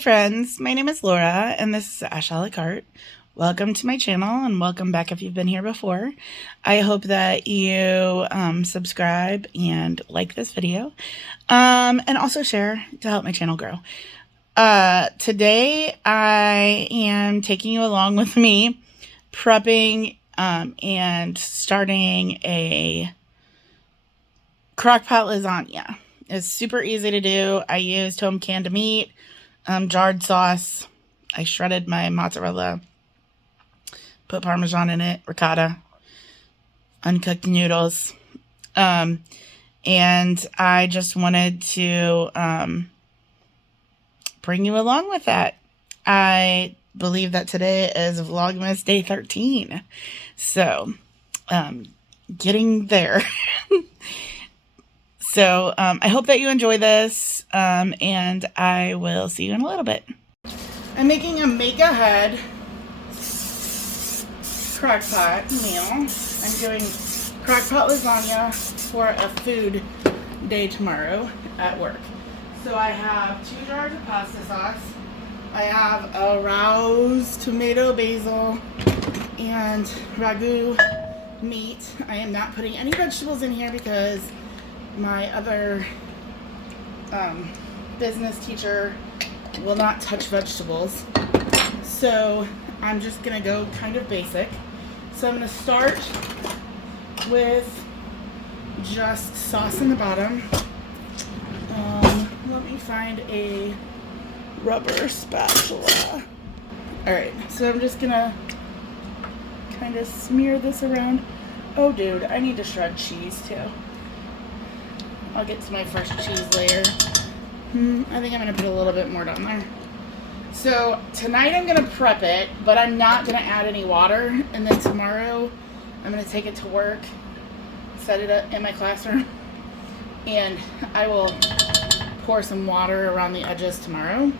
friends, my name is Laura and this is Ashalacarte. Welcome to my channel and welcome back if you've been here before. I hope that you subscribe and like this video and also share to help my channel grow. Today I am taking you along with me prepping and starting a crockpot lasagna. It's super easy to do. I used home canned meat, jarred sauce. I shredded my mozzarella, put Parmesan in it, ricotta, uncooked noodles. And I just wanted to bring you along with that. I believe that today is Vlogmas Day 13. So, getting there. So, I hope that you enjoy this, and I will see you in a little bit. I'm making a make-ahead crockpot meal. I'm doing crockpot lasagna for a food day tomorrow at work. So I have 2 jars of pasta sauce. I have a Rouse tomato, basil, and ragu meat. I am not putting any vegetables in here because my other business teacher will not touch vegetables. So I'm just gonna go kind of basic. So I'm gonna start with just sauce in the bottom. Let me find a rubber spatula. Alright, so I'm just gonna kind of smear this around. Oh dude, I need to shred cheese too. I'll get to my first cheese layer. I think I'm gonna put a little bit more down there. So tonight I'm gonna prep it, but I'm not gonna add any water. And then tomorrow I'm gonna take it to work, set it up in my classroom, and I will pour some water around the edges tomorrow.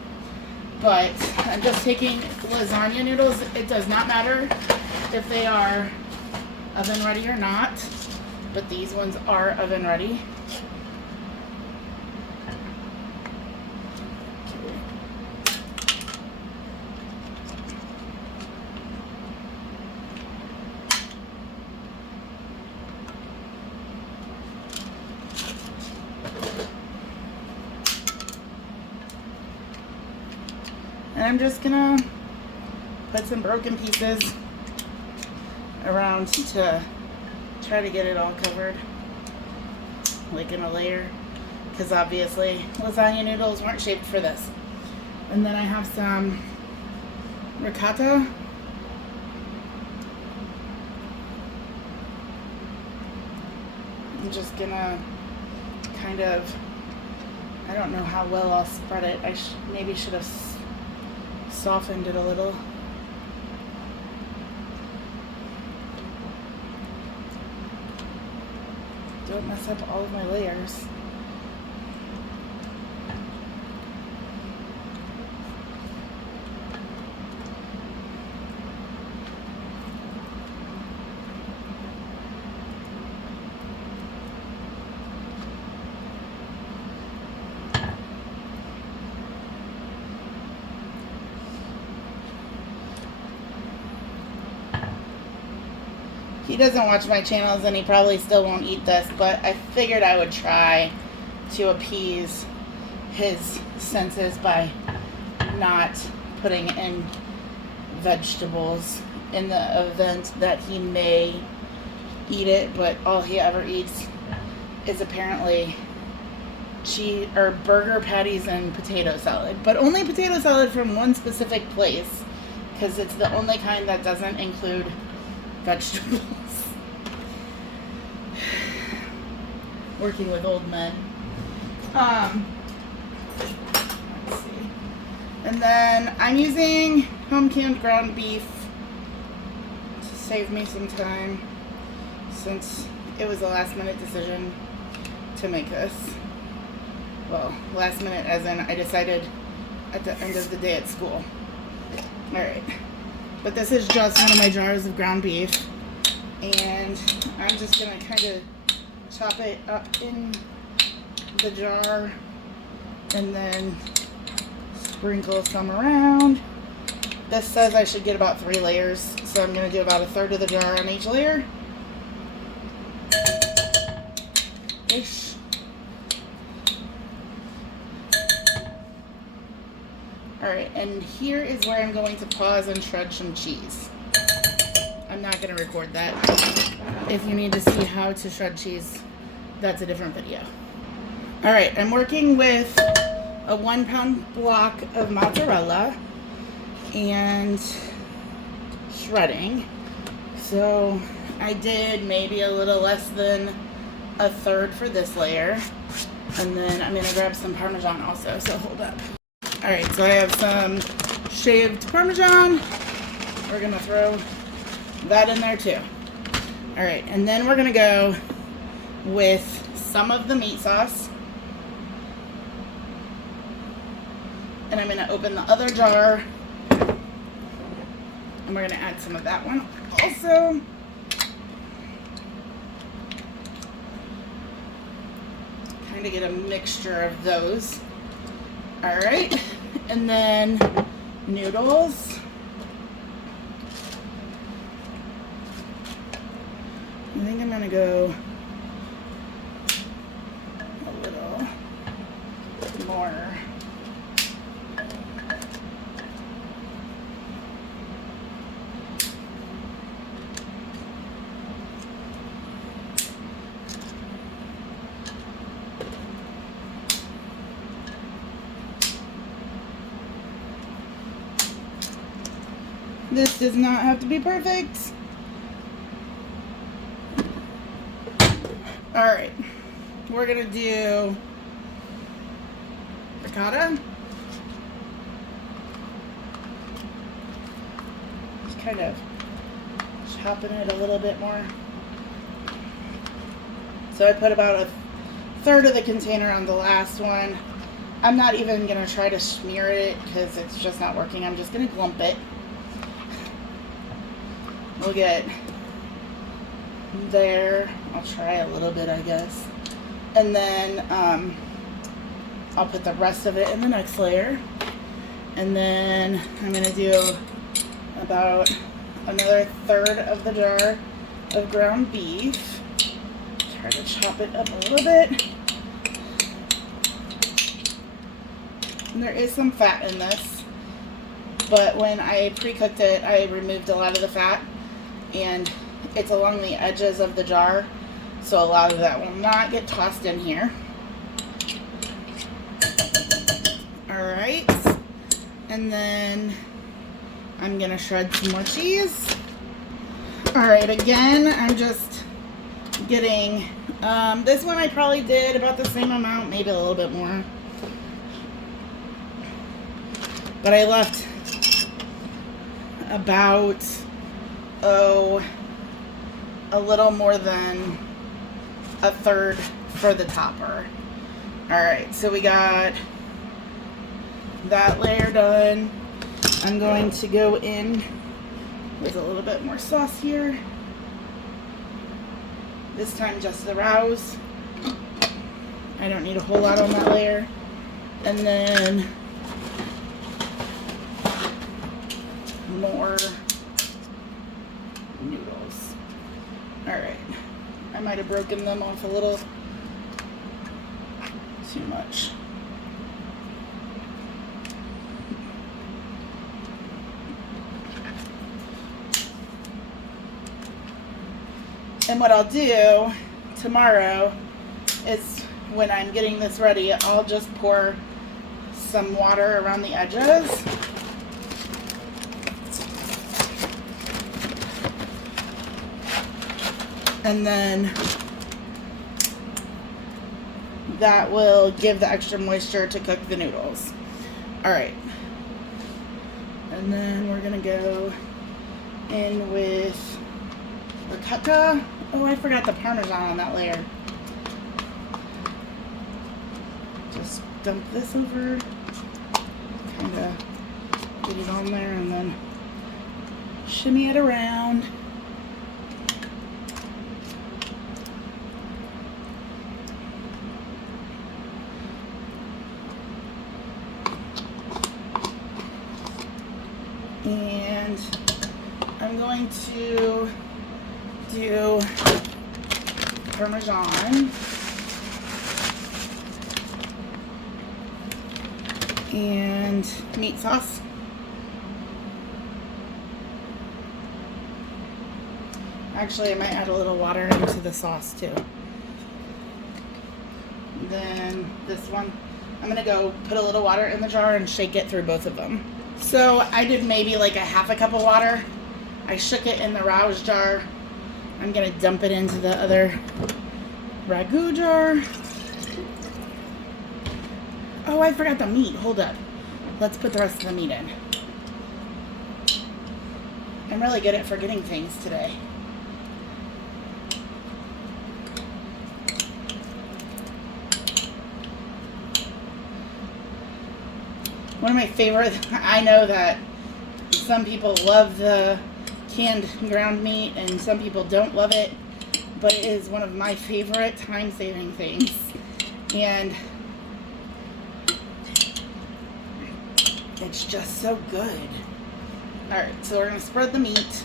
But I'm just taking lasagna noodles. It does not matter if they are oven ready or not, but these ones are oven ready. And I'm just gonna put some broken pieces around to try to get it all covered, like in a layer, because obviously lasagna noodles weren't shaped for this. And then I have some ricotta. I'm just gonna kind of, I don't know how well I'll spread it. I maybe should have softened it a little. Don't mess up all of my layers. He doesn't watch my channels and he probably still won't eat this, but I figured I would try to appease his senses by not putting in vegetables in the event that he may eat it, but all he ever eats is apparently cheese or burger patties and potato salad, but only potato salad from one specific place because it's the only kind that doesn't include vegetables. Working with old men. Let's see. And then I'm using home canned ground beef to save me some time since it was a last minute decision to make this. Well, last minute as in I decided at the end of the day at school. Alright. But this is just one of my jars of ground beef. And I'm just going to kind of chop it up in the jar and then Sprinkle some around. This says I should get about 3 layers, so I'm going to do about 1/3 of the jar on each layer. Ish. Alright, and here is where I'm going to pause and shred some cheese. I'm not going to record that. If you need to see how to shred cheese, that's a different video. Alright, I'm working with a 1-pound block of mozzarella and shredding. So I did maybe a little less than 1/3 for this layer. And then I'm going to grab some Parmesan also, so hold up. Alright, so I have some shaved Parmesan. We're going to throw that in there too. Alright, and then we're going to go with some of the meat sauce. And I'm going to open the other jar. And we're going to add some of that one also. Kind of get a mixture of those. Alright, and then noodles. I think I'm going to go a little more. This does not have to be perfect. Alright, we're going to do ricotta. Just kind of chopping it a little bit more. So I put about 1/3 of the container on the last one. I'm not even going to try to smear it because it's just not working. I'm just going to glump it. We'll get there. I'll try a little bit, I guess. And then I'll put the rest of it in the next layer. And then I'm going to do about another 1/3 of the jar of ground beef. Try to chop it up a little bit. And there is some fat in this, but when I pre-cooked it, I removed a lot of the fat. And it's along the edges of the jar, so a lot of that will not get tossed in here. Alright, and then I'm going to shred some more cheese. Alright, again, I'm just getting, this one I probably did about the same amount, maybe a little bit more. But I left about a little more than 1/3 for the topper. Alright, so we got that layer done. I'm going to go in with a little bit more sauce here. This time just the rouse. I don't need a whole lot on that layer. And then more noodles. Alright. I might have broken them off a little too much. And what I'll do tomorrow is when I'm getting this ready, I'll just pour some water around the edges. And then that will give the extra moisture to cook the noodles. Alright. And then we're going to go in with ricotta. Oh, I forgot the Parmesan on that layer. Just dump this over. Kind of get it on there and then shimmy it around. going to do Parmesan and meat sauce. Actually, I might add a little water into the sauce too. Then this one, I'm gonna go put a little water in the jar and shake it through both of them. So I did maybe like a half a cup of water. I shook it in the rouse jar. I'm gonna dump it into the other ragu jar. Oh, I forgot the meat. Hold up. Let's put the rest of the meat in. I'm really good at forgetting things today. One of my favorite, I know that some people love the canned ground meat and some people don't love it, but it is one of my favorite time-saving things. And it's just so good. Alright, so we're going to spread the meat.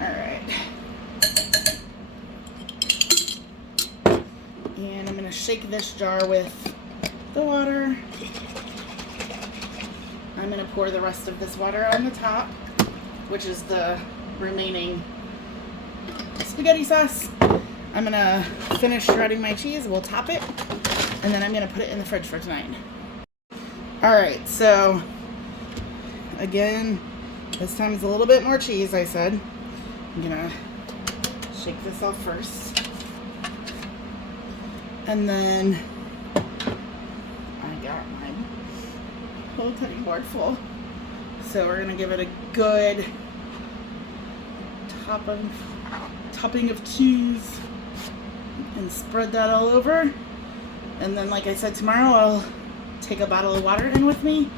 Alright. And I'm going to shake this jar with the water. I'm going to pour the rest of this water on the top, which is the remaining spaghetti sauce. I'm going to finish shredding my cheese. We'll top it, and then I'm going to put it in the fridge for tonight. Alright, so again, this time it's a little bit more cheese, I said. I'm going to shake this off first. And then got my whole cutting board full. So we're gonna give it a good topping of cheese and spread that all over. And then, like I said, tomorrow I'll take a bottle of water in with me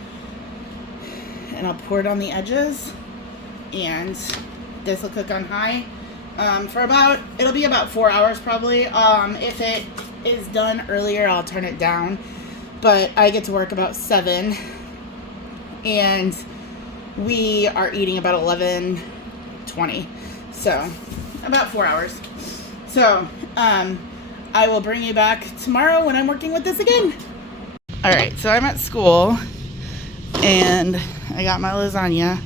and I'll pour it on the edges, and this will cook on high for it'll be about 4 hours probably. If it is done earlier, I'll turn it down. But I get to work about 7, and we are eating about 11:20, so about 4 hours. So I will bring you back tomorrow when I'm working with this again. Alright, so I'm at school, and I got my lasagna,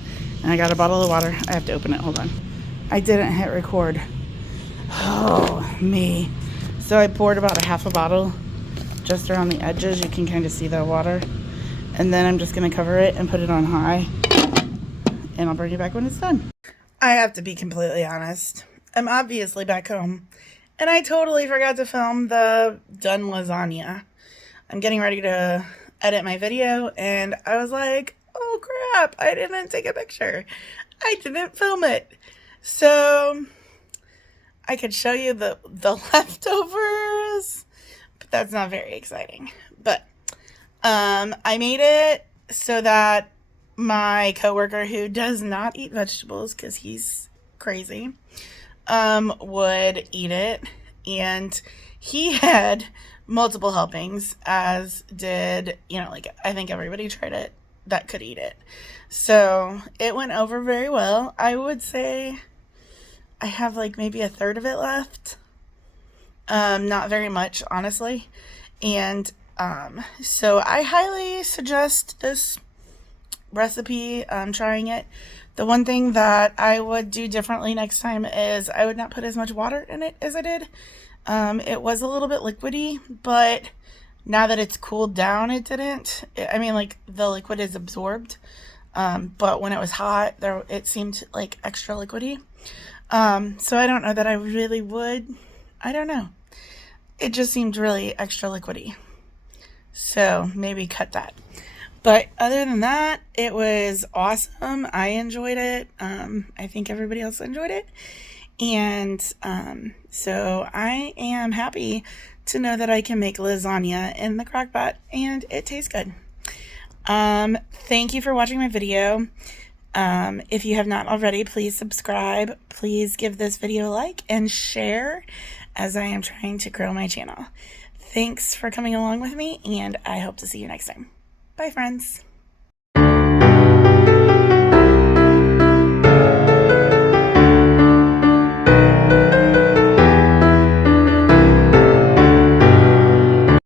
and I got a bottle of water. I have to open it, hold on. I didn't hit record. Oh, me. So I poured about a half a bottle just around the edges. You can kind of see the water, and then I'm just going to cover it and put it on high, and I'll bring you back when it's done. I have to be completely honest. I'm obviously back home, and I totally forgot to film the done lasagna. I'm getting ready to edit my video, and I was like, oh crap, I didn't take a picture. I didn't film it. So I could show you the leftovers, but that's not very exciting. But I made it so that my coworker, who does not eat vegetables because he's crazy, would eat it. And he had multiple helpings, as did, I think everybody tried it that could eat it. So it went over very well. I would say I have maybe a third of it left. Not very much, honestly. And so I highly suggest this recipe, trying it. The one thing that I would do differently next time is I would not put as much water in it as I did. It was a little bit liquidy, but now that it's cooled down, it didn't. The liquid is absorbed. But when it was hot, it seemed extra liquidy. So I don't know that I really would. I don't know. It just seemed really extra liquidy. So maybe cut that. But other than that, it was awesome. I enjoyed it. I think everybody else enjoyed it. And so I am happy to know that I can make lasagna in the Crockpot and it tastes good. Thank you for watching my video. If you have not already, please subscribe. Please give this video a like and share, as I am trying to grow my channel. Thanks for coming along with me, and I hope to see you next time. Bye, friends.